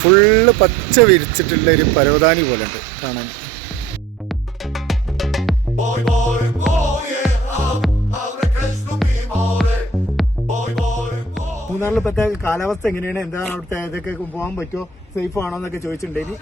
Full പച്ച വിരിച്ചിട്ടുള്ള ഒരു പരവതാനി പോലെ ഉണ്ട് കാണാൻ. മൂന്നാറിൽ ഇപ്പോഴത്തെ കാലാവസ്ഥ എങ്ങനെയാണ്? എന്താണ് അവിടുത്തെ ഇതൊക്കെ പോകാൻ പറ്റുമോ? സേഫ് ആണോ എന്നൊക്കെ ചോദിച്ചിട്ടുണ്ടെങ്കിൽ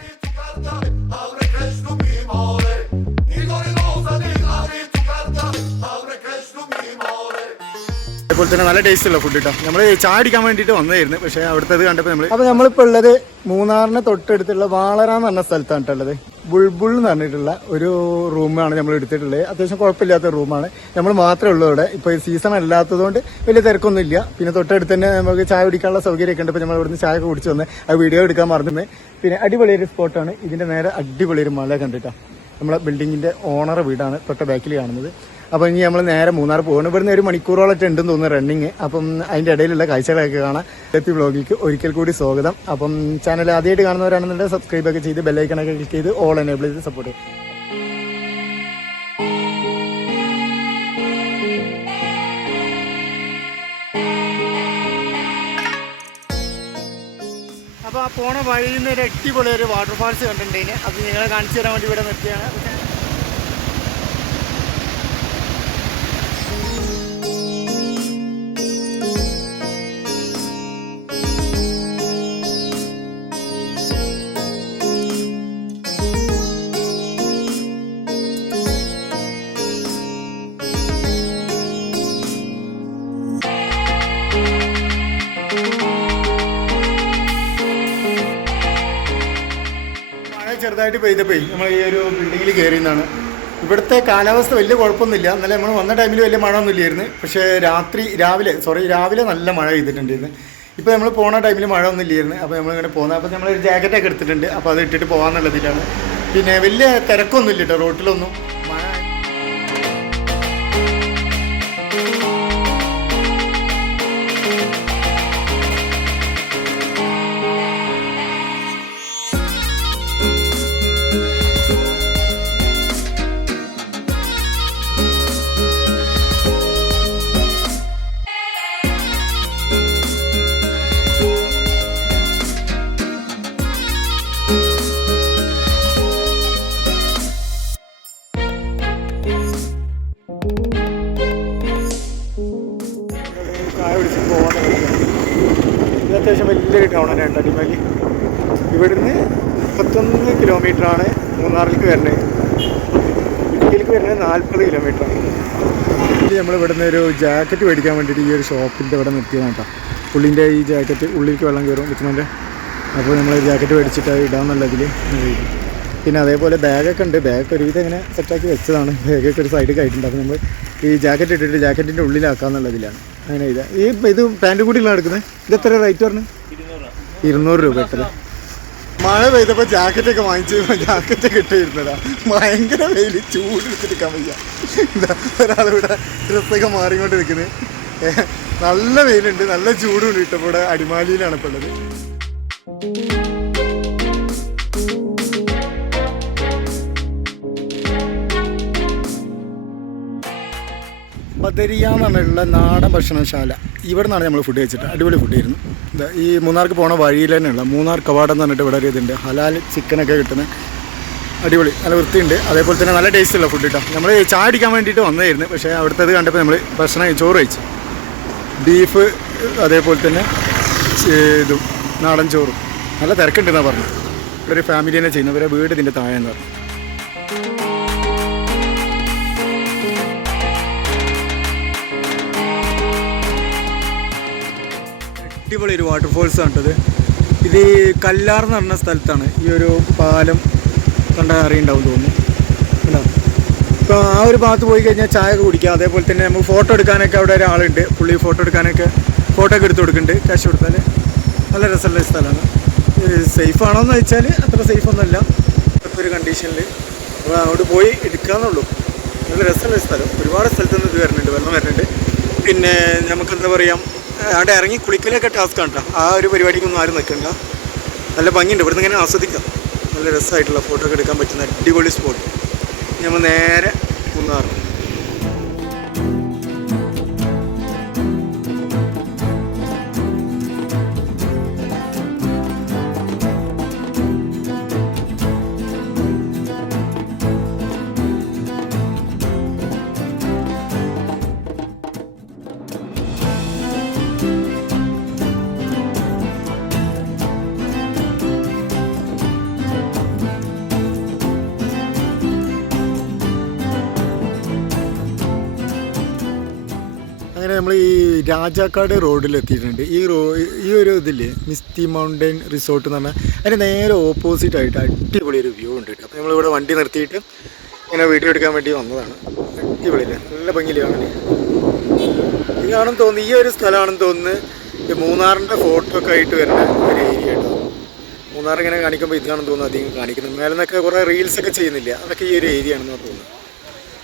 അതുപോലെ തന്നെ നല്ല ടേസ്റ്റ് ഉള്ള ഫുഡ് കേട്ടോ നമ്മൾ ചാടിക്കാൻ വേണ്ടിട്ട് വന്നതായിരുന്നു. പക്ഷേ അവിടുത്തെ കണ്ടപ്പോൾ നമ്മൾ അപ്പോൾ നമ്മളിപ്പോൾ ഉള്ളത് മൂന്നാറിന് തൊട്ടടുത്തുള്ള വാളറ എന്ന് പറഞ്ഞ സ്ഥലത്താണ് ഉള്ളത്. ബുൾബുൾ എന്ന് പറഞ്ഞിട്ടുള്ള ഒരു റൂമാണ് നമ്മൾ എടുത്തിട്ടുള്ളത്. അത്യാവശ്യം കുഴപ്പമില്ലാത്ത റൂമാണ്. നമ്മൾ മാത്രമേ ഉള്ളൂ ഇവിടെ ഇപ്പോൾ ഈ സീസൺ അല്ലാത്തതുകൊണ്ട് വലിയ തിരക്കൊന്നും ഇല്ല പിന്നെ തൊട്ടടുത്ത് തന്നെ നമുക്ക് ചായ കുടിക്കാനുള്ള സൗകര്യമൊക്കെ ഉണ്ട്. നമ്മൾ ഇവിടുന്ന് ചായ കുടിച്ച് വന്ന് ആ വീഡിയോ എടുക്കാൻ മറന്നു പിന്നെ അടിപൊളി അടിപൊളിയൊരു സ്പോട്ടാണ് ഇതിന്റെ നേരെ അടിപൊളി ഒരു മല കണ്ടിട്ടാണ് നമ്മളെ ബിൽഡിങ്ങിന്റെ ഓണർ വീടാണ് തൊട്ട ബാക്കിൽ കാണുന്നത്. അപ്പോൾ ഇനി നമ്മൾ നേരെ മൂന്നാർ പോകണം ഇവിടുന്ന് ഒരു മണിക്കൂറോളൊക്കെ ഉണ്ടെന്ന് തോന്നുന്നു റണ്ണിങ് അപ്പം അതിന്റെ ഇടയിലുള്ള കാഴ്ചകളൊക്കെ കാണാം. എത്തി വ്ലോഗിക്ക് ഒരിക്കൽ കൂടി സ്വാഗതം. അപ്പം ചാനൽ ആദ്യമായിട്ട് കാണുന്നവരാണെന്നുണ്ടെങ്കിൽ സബ്സ്ക്രൈബ് ഒക്കെ ചെയ്ത് ബെല്ലൈക്കണൊക്കെ ക്ലിക്ക് ചെയ്ത് ഓൾ എനേബിൾ ചെയ്ത് സപ്പോർട്ട് ചെയ്യും അപ്പോൾ ആ പോണ വഴിയിൽ നിന്ന് ഒരു അടിപൊളി ഒരു വാട്ടർഫാൾസ് കണ്ടിട്ടുണ്ടെങ്കിൽ അത് നിങ്ങളെ കാണിച്ചു തരാൻ വേണ്ടി ഇവിടെ നിർത്തിയാണ്. ചെറുതായിട്ട് പെയ്തപ്പോയി നമ്മൾ ഈ ഒരു ബിൽഡിങ്ങിൽ കയറിയെന്നാണ് ഇവിടുത്തെ കാലാവസ്ഥ വലിയ കുഴപ്പമൊന്നുമില്ല. എന്നാലും നമ്മൾ വന്ന ടൈമിൽ വലിയ മഴ ഒന്നും ഇല്ലായിരുന്നു. പക്ഷേ രാത്രി രാവിലെ സോറി രാവിലെ നല്ല മഴ പെയ്തിട്ടുണ്ടായിരുന്നു. ഇപ്പോൾ നമ്മൾ പോണ ടൈമിൽ മഴ ഒന്നും ഇല്ലായിരുന്നു. അപ്പോൾ നമ്മളിങ്ങനെ പോകുന്നത് അപ്പോൾ നമ്മളൊരു ജാക്കറ്റൊക്കെ എടുത്തിട്ടുണ്ട്. അപ്പോൾ അത് ഇട്ടിട്ട് പോകാമെന്നുള്ളതിലാണ് പിന്നെ വലിയ തിരക്കൊന്നും ഇല്ല കേട്ടോ റോട്ടിലൊന്നും ചായ പിടിച്ച് പോകാൻ ഇത് അത്യാവശ്യം വലിയൊരു ടൗൺ തന്നെ ഉണ്ട് അടിമാലി. ഇവിടുന്ന് മുപ്പത്തൊന്ന് കിലോമീറ്ററാണ് മൂന്നാറിലേക്ക് വരുന്നത്. ഇടുക്കിയിലേക്ക് വരുന്നത് നാൽപ്പത് കിലോമീറ്ററാണ് നമ്മൾ ഇവിടുന്ന് ഒരു ജാക്കറ്റ് മേടിക്കാൻ വേണ്ടിയിട്ട് ഈ ഒരു ഷോപ്പിന്റെ ഇവിടെ നിർത്തിയതാണ് കേട്ടോ. പുള്ളിന്റെ ഈ ജാക്കറ്റ് ഉള്ളിലേക്ക് വെള്ളം കയറും വിളിക്കുന്നതിന്റെ അപ്പോൾ നമ്മൾ ജാക്കറ്റ് മേടിച്ചിട്ട് അത് ഇടാന്നുള്ളതിൽ പിന്നെ അതേപോലെ ബാഗൊക്കെ ഉണ്ട്. ബാഗ് ഒരുവിധം ഇങ്ങനെ സെറ്റാക്കി വെച്ചതാണ്. ബാഗൊക്കെ ഒരു സൈഡിൽ ആയിട്ടുണ്ട്. അപ്പോൾ നമ്മൾ ഈ ജാക്കറ്റ് ഇട്ടിട്ട് ജാക്കറ്റിന്റെ ഉള്ളിലാക്കാന്നുള്ളതിലാണ് അങ്ങനെ ഇതാ ഈ ഇത് പാന്റും കൂടിയിലാണ് എടുക്കുന്നത് ഇത് എത്ര റേറ്റ് പറഞ്ഞു? ഇരുന്നൂറ് രൂപ എത്ര മഴ പെയ്തപ്പോൾ ജാക്കറ്റൊക്കെ വാങ്ങിച്ച് ജാക്കറ്റ് കിട്ടിയിരുന്നതാ ഭയങ്കര വെയിൽ ചൂട് എടുത്തിരിക്കാൻ വയ്യ. ഇതാ ഒരാളിവിടെ ഡ്രസ്സൊക്കെ മാറിക്കൊണ്ട് നിൽക്കുന്നത് നല്ല വെയിലുണ്ട് നല്ല ചൂടുണ്ട് ഇട്ടപ്പോൾ അടിമാലിയിലാണ് ഇപ്പോൾ ഉള്ളത്. ബദരിയ എന്ന് പറഞ്ഞിട്ടുള്ള നാടൻ ഭക്ഷണശാല. ഇവിടെ നിന്നാണ് നമ്മൾ ഫുഡ് കഴിച്ചിട്ട്. അടിപൊളി ഫുഡ് ആയിരുന്നു. ഈ മൂന്നാർക്ക് പോണ വഴിയിൽ തന്നെയുള്ള മൂന്നാർ കവാടം എന്ന് പറഞ്ഞിട്ട് ഇവിടെ ഒരു ഇതുണ്ട്. ഹലാൽ ചിക്കനൊക്കെ കിട്ടുന്ന അടിപൊളി നല്ല വൃത്തിയുണ്ട്. അതേപോലെ തന്നെ നല്ല ടേസ്റ്റ് ഉള്ള ഫുഡ് കിട്ടാം നമ്മൾ ചായ അടിക്കാൻ വേണ്ടിയിട്ട് വന്നതായിരുന്നു. പക്ഷേ അവിടുത്തെ അത് കണ്ടപ്പോൾ നമ്മൾ ഭക്ഷണം ചോറ് കഴിച്ചു. ബീഫ് അതേപോലെ തന്നെ ഇതും നാടൻ ചോറും. നല്ല തിരക്കുണ്ടെന്നാണ് പറഞ്ഞത്. ഇവിടെ ഒരു ഫാമിലി തന്നെ ചെയ്യുന്നവരെ വീട് ഇതിന്റെ താഴെ എന്ന് പറഞ്ഞു. അടിപൊളി ഒരു വാട്ടർഫോൾസ് ആണ് ഇത് കല്ലാർ എന്ന് പറഞ്ഞ സ്ഥലത്താണ്. ഈ ഒരു പാലം കണ്ട അറിയുണ്ടാവും തോന്നുന്നു. കണ്ടോ ആ ഒരു ഭാഗത്ത് പോയി കഴിഞ്ഞാൽ ചായ ഒക്കെ കുടിക്കുക അതേപോലെ തന്നെ നമുക്ക് ഫോട്ടോ എടുക്കാനൊക്കെ അവിടെ ഒരാളുണ്ട്. പുള്ളി ഫോട്ടോ എടുക്കാനൊക്കെ ഫോട്ടോ ഒക്കെ എടുത്ത് കൊടുക്കുന്നുണ്ട്. ക്യാഷ് കൊടുത്താൽ നല്ല രസമുള്ള സ്ഥലമാണ്. സേഫ് ആണോ എന്ന് വെച്ചാൽ അത്ര സേഫ് ഒന്നുമല്ല ഒരു കണ്ടീഷനിൽ അപ്പോൾ അവിടെ പോയി എടുക്കാന്നുള്ളൂ. നല്ല രസമുള്ള സ്ഥലം. ഒരുപാട് സ്ഥലത്ത് നിന്ന് ഇത് വരുന്നുണ്ട്. വെള്ളം വരുന്നുണ്ട്. പിന്നെ നമുക്ക് എന്താ പറയുക അവിടെ ഇറങ്ങി കുളിക്കലൊക്കെ ടാസ്ക് ആണ് ആ ഒരു പരിപാടിക്കൊന്നും ആരും നിൽക്കണ്ട. നല്ല ഭംഗിയുണ്ട്. ഇവിടുന്ന് ഇങ്ങനെ ആസ്വദിക്കാം. നല്ല രസമായിട്ടുള്ള ഫോട്ടോ ഒക്കെ എടുക്കാൻ പറ്റുന്ന അടിപൊളി സ്പോട്ട് നമ്മൾ നേരെ മൂന്നാർ രാജാക്കാട് റോഡിൽ എത്തിയിട്ടുണ്ട്. ഈ റോ ഈ ഒരു ഇതില്ലേ മിസ്റ്റി മൗണ്ടൻ റിസോർട്ട് എന്ന് പറഞ്ഞാൽ അതിന് നേരെ ഓപ്പോസിറ്റ് ആയിട്ട് അടിപൊളി ഒരു വ്യൂ ഉണ്ട് അപ്പോൾ നമ്മളിവിടെ വണ്ടി നിർത്തിയിട്ട് ഇങ്ങനെ വീഡിയോ എടുക്കാൻ വേണ്ടി വന്നതാണ്. അടിപൊളിയല്ലേ നല്ല ഭംഗിയില്ലേ ഇതാണെന്ന് തോന്നുന്നു ഈ ഒരു സ്ഥലമാണെന്ന് തോന്നുന്നു ഈ മൂന്നാറിന്റെ ഫോട്ടോ ഒക്കെ ആയിട്ട് വരുന്ന ഒരു ഏരിയ കേട്ടോ. മൂന്നാർ ഇങ്ങനെ കാണിക്കുമ്പോൾ ഇതാണെന്ന് തോന്നുന്നു അധികം കാണിക്കുന്നത് മേലെ നിന്നൊക്കെ കുറേ റീൽസൊക്കെ ചെയ്യുന്നില്ല. അതൊക്കെ ഈ ഒരു ഏരിയ ആണെന്ന് തോന്നുന്നു.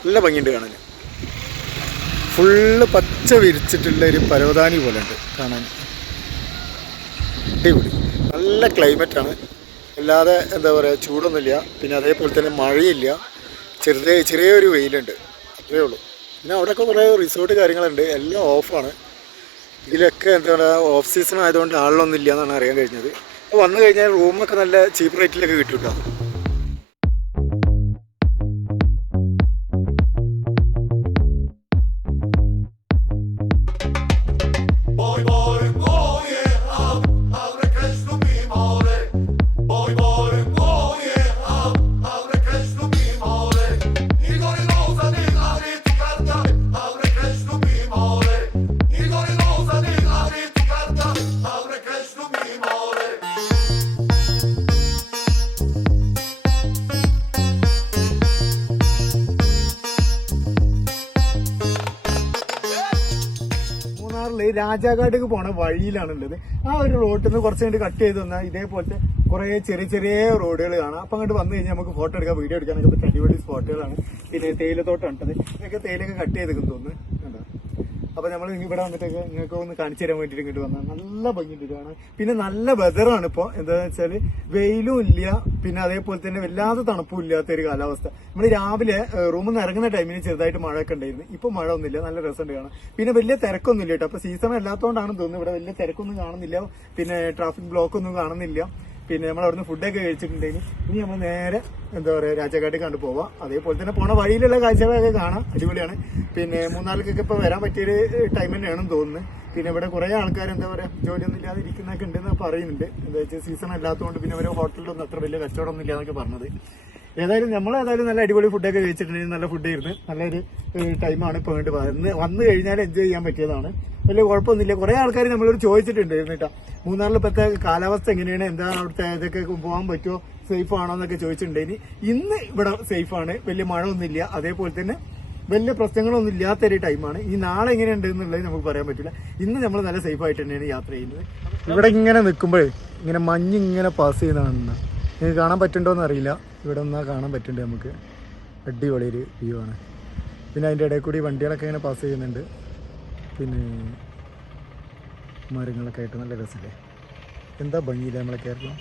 നല്ല ഭംഗിയുണ്ട് കാണാൻ. ഫുള്ള് പച്ച വിരിച്ചിട്ടുള്ള ഒരു പരവതാനി പോലെ ഉണ്ട് കാണാൻ അടിപൊളി. നല്ല ക്ലൈമറ്റാണ്. അല്ലാതെ എന്താ പറയുക ചൂടൊന്നുമില്ല. പിന്നെ അതേപോലെ തന്നെ മഴയില്ല. ചെറിയ ചെറിയൊരു വെയിലുണ്ട്. അത്രേ ഉള്ളൂ. പിന്നെ അവിടെയൊക്കെ കുറേ റിസോർട്ട് കാര്യങ്ങളുണ്ട്. എല്ലാം ഓഫാണ്. ഇതിലൊക്കെ എന്താ പറയുക ഓഫ് സീസൺ ആയതുകൊണ്ട് ആളിലൊന്നും ഇല്ല എന്നാണ് അറിയാൻ കഴിഞ്ഞത്. അപ്പോൾ വന്നു കഴിഞ്ഞാൽ റൂമൊക്കെ നല്ല ചീപ്പ് റേറ്റിലൊക്കെ കിട്ടും കേട്ടോ രാജാഘാട്ടിക്ക് പോണ വഴിയിലാണുള്ളത്. ആ ഒരു റോഡിൽ നിന്ന് കുറച്ച് കണ്ട് കട്ട് ചെയ്ത് തന്നാൽ ഇതേപോലത്തെ കുറേ ചെറിയ ചെറിയ റോഡുകൾ കാണാം. അപ്പം അങ്ങോട്ട് വന്നു കഴിഞ്ഞാൽ നമുക്ക് ഫോട്ടോ എടുക്കാം വീഡിയോ എടുക്കാനൊക്കെ അടിപൊളി സ്പോട്ടുകളാണ് പിന്നെ തേയിലത്തോട്ടം ഉണ്ടത് ഇതൊക്കെ തേയിലൊക്കെ കട്ട് ചെയ്തെന്ന് തോന്നുന്നു. അപ്പൊ നമ്മൾ ഇവിടെ വന്നിട്ടൊക്കെ നിങ്ങൾക്ക് ഒന്ന് കാണിച്ചു തരാൻ വേണ്ടിയിട്ട് ഇങ്ങോട്ട് വന്നത് നല്ല ഭംഗിയുണ്ട് കാണാൻ. പിന്നെ നല്ല വെതറാണ് ഇപ്പോൾ എന്താണെന്ന് വെച്ചാൽ വെയിലും ഇല്ല. പിന്നെ അതേപോലെ തന്നെ വല്ലാതെ തണുപ്പും ഇല്ലാത്ത ഒരു കാലാവസ്ഥ. നമ്മൾ രാവിലെ റൂമിൽ നിന്ന് ഇറങ്ങുന്ന ടൈമിന് ചെറുതായിട്ട് മഴയൊക്കെ ഉണ്ടായിരുന്നു. ഇപ്പൊ മഴ ഒന്നുമില്ല. നല്ല രസമുണ്ട് കാണാൻ. പിന്നെ വലിയ തിരക്കൊന്നും ഇല്ല കേട്ടോ. അപ്പൊ സീസൺ അല്ലാത്തതുകൊണ്ടാണ് തോന്നുന്നത് ഇവിടെ വലിയ തിരക്കൊന്നും കാണുന്നില്ല. പിന്നെ ട്രാഫിക് ബ്ലോക്ക് ഒന്നും കാണുന്നില്ല. പിന്നെ നമ്മൾ അവിടുന്ന് ഫുഡൊക്കെ കഴിച്ചിട്ടുണ്ടെങ്കിൽ ഇനി നമ്മൾ നേരെ എന്താ പറയുക രാജാക്കാട്ടിൽ കണ്ടു പോവാം. അതേപോലെ തന്നെ പോണ വഴിയിലുള്ള കാഴ്ചകളൊക്കെ കാണാം. അടിപൊളിയാണ്. പിന്നെ മൂന്നാലിക്കൊക്കെ ഇപ്പോൾ വരാൻ പറ്റിയൊരു ടൈം തന്നെയാണെന്ന് തോന്നുന്നു. പിന്നെ ഇവിടെ കുറേ ആൾക്കാർ എന്താ പറയുക ജോലിയൊന്നും ഇല്ലാതെ ഇരിക്കുന്നൊക്കെ ഉണ്ടെന്ന് പറയുന്നുണ്ട്. എന്താ വെച്ചാൽ സീസൺ അല്ലാത്തതുകൊണ്ട് പിന്നെ ഓരോ ഹോട്ടലിലൊന്നും അത്ര വലിയ കച്ചവടമൊന്നും ഇല്ല എന്നൊക്കെ പറഞ്ഞത്. ഏതായാലും നമ്മൾ ഏതായാലും നല്ല അടിപൊളി ഫുഡൊക്കെ കഴിച്ചിട്ടുണ്ടെങ്കിൽ നല്ല ഫുഡ് ആയിരുന്നു. നല്ലൊരു ടൈമാണ് ഇപ്പോൾ വേണ്ടി വന്ന് വന്നു കഴിഞ്ഞാൽ എൻജോയ് ചെയ്യാൻ പറ്റിയതാണ്. വലിയ കുഴപ്പമൊന്നുമില്ല. കുറേ ആൾക്കാർ നമ്മളോട് ചോദിച്ചിട്ടുണ്ട് കേട്ടോ. മൂന്നാറിൽ ഇപ്പോഴത്തെ കാലാവസ്ഥ എങ്ങനെയാണ്? എന്താണ് അവിടുത്തെ ഇതൊക്കെ പോകാൻ പറ്റുമോ സേഫ് ആണോ എന്നൊക്കെ ചോദിച്ചിട്ടുണ്ടെങ്കിൽ ഇന്ന് ഇവിടെ സേഫ് ആണ്. വലിയ മഴ ഒന്നുമില്ല അതേപോലെ തന്നെ വലിയ പ്രശ്നങ്ങളൊന്നും ഇല്ലാത്തൊരു ടൈമാണ് ഈ നാളെ എങ്ങനെയുണ്ട് എന്നുള്ളത് നമുക്ക് പറയാൻ പറ്റില്ല. ഇന്ന് നമ്മൾ നല്ല സേഫ് ആയിട്ട് തന്നെയാണ് യാത്ര ചെയ്യുന്നത്. ഇവിടെ ഇങ്ങനെ നിൽക്കുമ്പോഴേ ഇങ്ങനെ മഞ്ഞ് ഇങ്ങനെ പാസ് ചെയ്യുന്നതാണ് നിങ്ങൾക്ക് കാണാൻ പറ്റുന്നുണ്ടോ എന്ന് അറിയില്ല ഇവിടെ നിന്നാ കാണാൻ പറ്റുന്നുണ്ട് നമുക്ക്. അടിപൊളി ഒരു വ്യൂ ആണ്. പിന്നെ അതിന്റെ ഇടയിൽ കൂടി വണ്ടികളൊക്കെ ഇങ്ങനെ പാസ് ചെയ്യുന്നുണ്ട്. പിന്നെ മരങ്ങളൊക്കെ ആയിട്ട് നല്ല രസമല്ലേ എന്താ ഭംഗിയില്ല നമ്മളെ കേരളം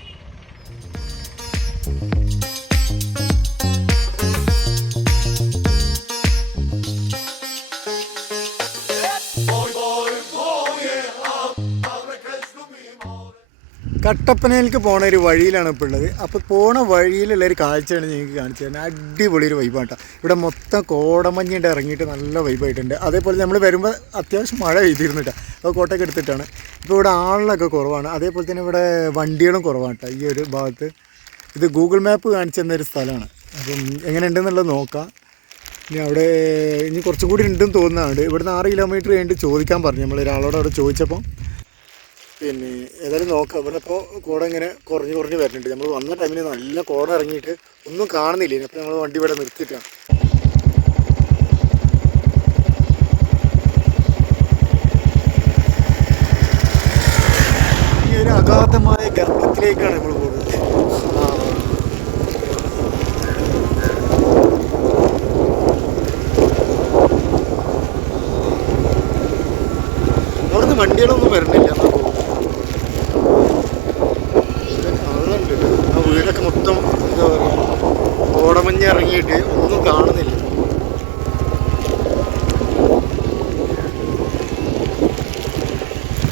കട്ടപ്പനയിലേക്ക് പോണ ഒരു വഴിയിലാണ് ഇപ്പോൾ ഉള്ളത്. അപ്പോൾ പോണ വഴിയിലുള്ള ഒരു കാഴ്ചയാണ് ഞങ്ങൾക്ക് കാണിച്ചു തരുന്നത്. അടിപൊളി ഒരു വൈബാട്ടോ ഇവിടെ മൊത്തം കോടമഞ്ഞിന്റെ ഇറങ്ങിയിട്ട് നല്ല വൈബായിട്ടുണ്ട് അതേപോലെ നമ്മൾ വരുമ്പോൾ അത്യാവശ്യം മഴ പെയ്തിരുന്നു അപ്പോൾ കോട്ടയൊക്കെ എടുത്തിട്ടാണ്. ഇപ്പോൾ ഇവിടെ ആളിലൊക്കെ കുറവാണ്. അതേപോലെ തന്നെ ഇവിടെ വണ്ടികളും കുറവാണ് കേട്ടോ ഈ ഒരു ഭാഗത്ത് ഇത് ഗൂഗിൾ മാപ്പ് കാണിച്ചു തന്നൊരു സ്ഥലമാണ്. അപ്പം എങ്ങനെ ഉണ്ടെന്നുള്ളത് നോക്കാം. ഇനി അവിടെ ഇനി കുറച്ചും കൂടി ഉണ്ടെന്ന് തോന്നുന്നുണ്ട്. ഇവിടുന്ന് ആറ് കിലോമീറ്റർ കഴിഞ്ഞിട്ട് ചോദിക്കാൻ പറഞ്ഞു. നമ്മൾ ഒരാളോട് അവിടെ ചോദിച്ചപ്പോൾ പിന്നെ ഏതായാലും നോക്കാം ഇവിടെ ഇപ്പോൾ കോട ഇങ്ങനെ കുറഞ്ഞ് കുറഞ്ഞ് വരുന്നുണ്ട് നമ്മൾ വന്ന ടൈമിൽ നല്ല കോട ഇറങ്ങിയിട്ട് ഒന്നും കാണുന്നില്ല? അപ്പോൾ നമ്മൾ വണ്ടി ഇവിടെ നിർത്തിയിട്ടാണ് ഈ ഒരു അഗാധമായ ഗർഭത്തിലേക്കാണ് നമ്മൾ പോകുന്നത്. അവിടുന്ന് വണ്ടികളൊന്നും വരുന്നില്ല എന്നാ തോന്നുന്നു കാണുന്നുണ്ട് ആ വീടൊക്കെ മൊത്തം എന്താ പറയുക ഓടമഞ്ഞ് ഇറങ്ങിയിട്ട് ഒന്നും കാണുന്നില്ല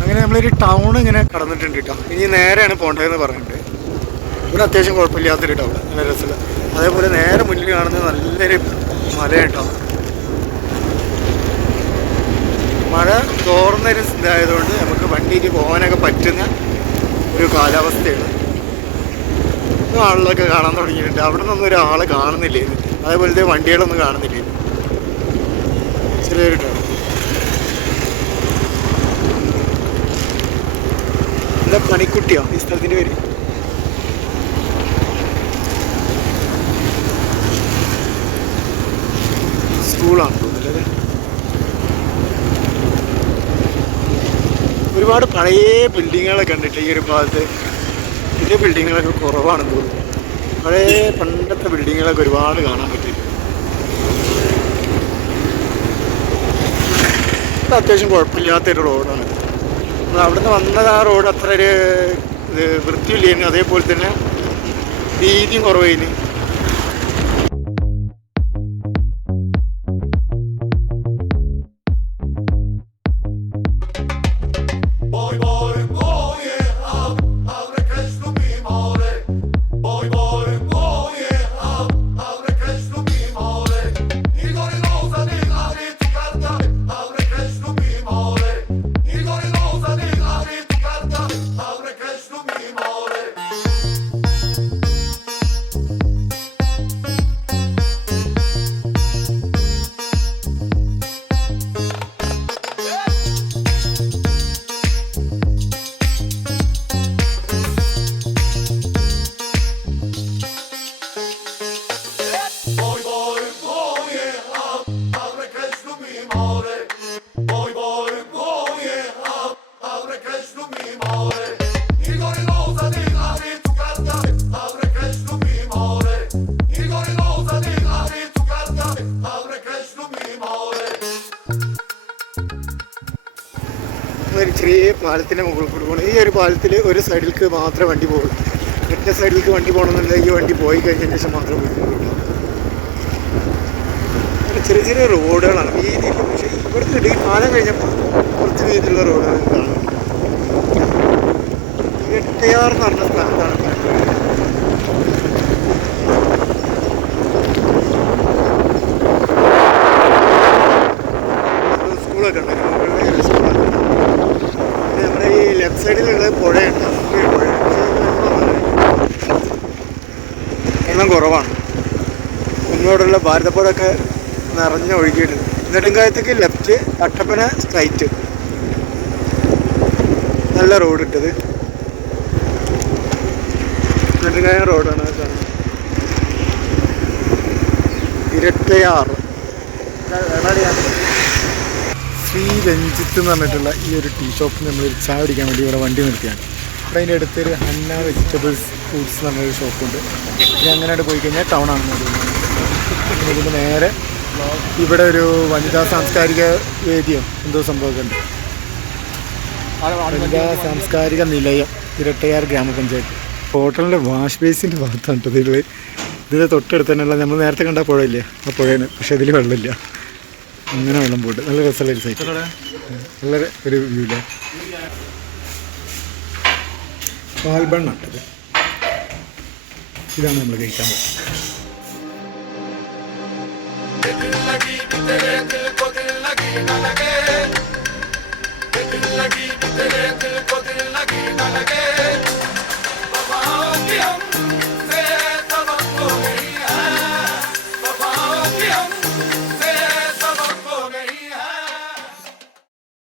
അങ്ങനെ നമ്മളൊരു ടൗൺ ഇങ്ങനെ കടന്നിട്ടുണ്ട് കേട്ടോ ഇനി നേരെയാണ് പോകേണ്ടതെന്ന് പറഞ്ഞിട്ട് ഇവിടെ അത്യാവശ്യം കുഴപ്പമില്ലാത്തൊരു ടൗൺ നല്ല രസമില്ല അതേപോലെ നേരെ മുന്നിൽ കാണുന്ന നല്ലൊരു മല കേട്ടോ മഴ തോർന്നൊരു ഇതായതുകൊണ്ട് നമുക്ക് വണ്ടിയിൽ പോകാനൊക്കെ പറ്റുന്ന ഒരു കാലാവസ്ഥയാണ്. ആളുകളൊക്കെ കാണാൻ തുടങ്ങിയിട്ടുണ്ട്. അവിടെ നിന്നൊന്നും ഒരാളെ കാണുന്നില്ലേ? അതേപോലത്തെ വണ്ടികളൊന്നും കാണുന്നില്ലേ? ചെറിയൊരു ടൗൺ എന്താ പണിക്കുട്ടിയോ? ഈ സ്ഥലത്തിന്റെ പേര്? സ്കൂളാണ് തോന്നുന്നത് ഒരുപാട് പഴയ ബിൽഡിങ്ങുകളെ കണ്ടിട്ട് ഈ ഒരു ഭാഗത്ത് ഇതിന്റെ ബിൽഡിങ്ങുകളൊക്കെ കുറവാണെന്ന് തോന്നുന്നു. പഴയ പണ്ടത്തെ ബിൽഡിങ്ങുകളൊക്കെ ഒരുപാട് കാണാൻ പറ്റും. അത്യാവശ്യം കുഴപ്പമില്ലാത്തൊരു റോഡാണ് അവിടുന്ന് വന്നത് ആ റോഡ് അത്ര ഒരു വൃത്തിയില്ലായിരുന്നു അതേപോലെ തന്നെ വീതിയും കുറവേന്. ഒരു ചെറിയ പാലത്തിന്റെ മുകളിൽ കൂടി പോകണം. ഈ ഒരു പാലത്തിൽ ഒരു സൈഡിലേക്ക് മാത്രമേ വണ്ടി പോകുള്ളൂ മറ്റേ സൈഡിലേക്ക് വണ്ടി പോകണമെന്നുണ്ടെങ്കിൽ ഈ വണ്ടി പോയി കഴിഞ്ഞതിന് ശേഷം മാത്രമേ വീട്ടിലുള്ളൂ ചെറിയ ചെറിയ റോഡുകളാണ്. വീതി പക്ഷേ ഇവിടുത്തെ ഇടയിൽ പാലം കഴിഞ്ഞപ്പോൾ കുറച്ച് വീതിയുള്ള റോഡുകൾ എട്ടയാർ എന്ന് പറഞ്ഞ സ്ഥലത്താണ് സ്കൂളൊക്കെ ലെഫ്റ്റ് സൈഡിലുള്ള പുഴയുണ്ട് ഈ പുഴ പക്ഷേ വെള്ളം വെള്ളം കുറവാണ്. ഇങ്ങോട്ടുള്ള ഭാരതപ്പുഴയൊക്കെ നിറഞ്ഞ് ഒഴുകിയിട്ടുണ്ട്. നെടുങ്കായത്തേക്ക് ലെഫ്റ്റ് സ്ട്രൈറ്റ്. നല്ല റോഡ് ഇട്ടത് നെടുങ്കായം റോഡാണ് ഇരട്ടയാറ്. ശ്രീ രഞ്ജിത്ത് എന്ന് പറഞ്ഞിട്ടുള്ള ഈ ഒരു ടീ ഷോപ്പിൽ നമ്മൾ ചായ പിടിക്കാൻ വേണ്ടി ഇവിടെ വണ്ടി നിർത്തിയാണ്. അപ്പം അതിന്റെ അടുത്തൊരു ഹന്ന വെജിറ്റബിൾസ് ഫ്രൂട്ട്സ് എന്ന് പറഞ്ഞൊരു ഷോപ്പുണ്ട്. ഇനി അങ്ങനെ പോയി കഴിഞ്ഞാൽ ടൗൺ ആണെന്ന് തോന്നുന്നു ഇതിന് നേരെ ഇവിടെ ഒരു വനിതാ സാംസ്കാരിക വേദിയോ എന്തോ സംഭവമൊക്കെ ഉണ്ട് വനിതാ സാംസ്കാരിക നിലയം ഇരട്ടയാർ ഗ്രാമപഞ്ചായത്ത്. ഹോട്ടലിന്റെ വാഷ് ബേസിന്റെ ഭാഗത്താണ് കേട്ടോ ഇതിൽ ഇതിന്റെ തൊട്ടടുത്ത് തന്നെയുള്ള നമ്മൾ നേരത്തെ കണ്ട പുഴയില്ലേ? ആ പുഴയാണ് പക്ഷേ ഇതിൽ വെള്ളമില്ല. അങ്ങനെ വെള്ളം പോയിട്ട് നല്ല രസമുള്ള ഒരു സൈറ്റ് നല്ല ഒരു വ്യൂ ഇല്ല പാൽബണ്ണാട്ടത് ഇതാണ് നമ്മൾ കഴിക്കാൻ പോകുന്നത്. Colombian.